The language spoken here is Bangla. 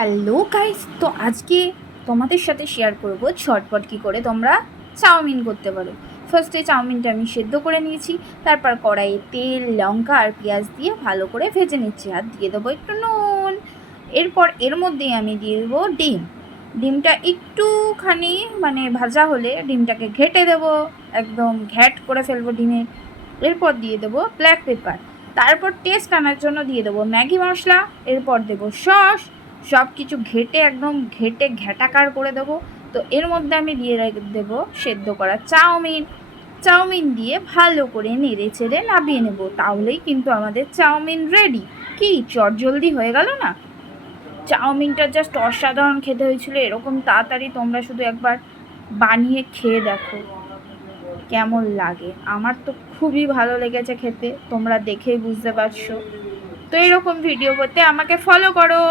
হ্যালো গাইস, তো আজকে তোমাদের সাথে শেয়ার করব ঝটপট কী করে তোমরা চাউমিন করতে পারো। ফার্স্টে চাউমিনটা আমি সেদ্ধ করে নিয়েছি, তারপর কড়াইয়ে তেল, লঙ্কা আর পেঁয়াজ দিয়ে ভালো করে ভেজে নিচ্ছি, আর দিয়ে দেবো একটু নুন। এরপর এর মধ্যেই আমি দিয়ে দেবো ডিমটা একটুখানি ভাজা হলে ডিমটাকে ঘেটে দেবো, একদম ঘ্যাট করে ফেলবো ডিমের। এরপর দিয়ে দেবো ব্ল্যাক পেপার, তারপর টেস্ট আনার জন্য দিয়ে দেবো ম্যাগি মশলা, এরপর দেবো সস। সব কিছু ঘেটে একদম ঘ্যাটাকার করে দেবো। তো এর মধ্যে আমি দিয়ে দেবো সেদ্ধ করা চাউমিন দিয়ে ভালো করে নেড়ে চেড়ে নামিয়ে নেবো। তাহলেই কিন্তু আমাদের চাউমিন রেডি। কি চটজলদি হয়ে গেল না? চাউমিনটা জাস্ট অসাধারণ খেতে হয়েছিল। এরকম তাড়াতাড়ি তোমরা শুধু একবার বানিয়ে খেয়ে দেখো কেমন লাগে। আমার তো খুবই ভালো লেগেছে খেতে, তোমরা দেখেই বুঝতে পারছো। তো এরকম ভিডিও করতে আমাকে ফলো করো।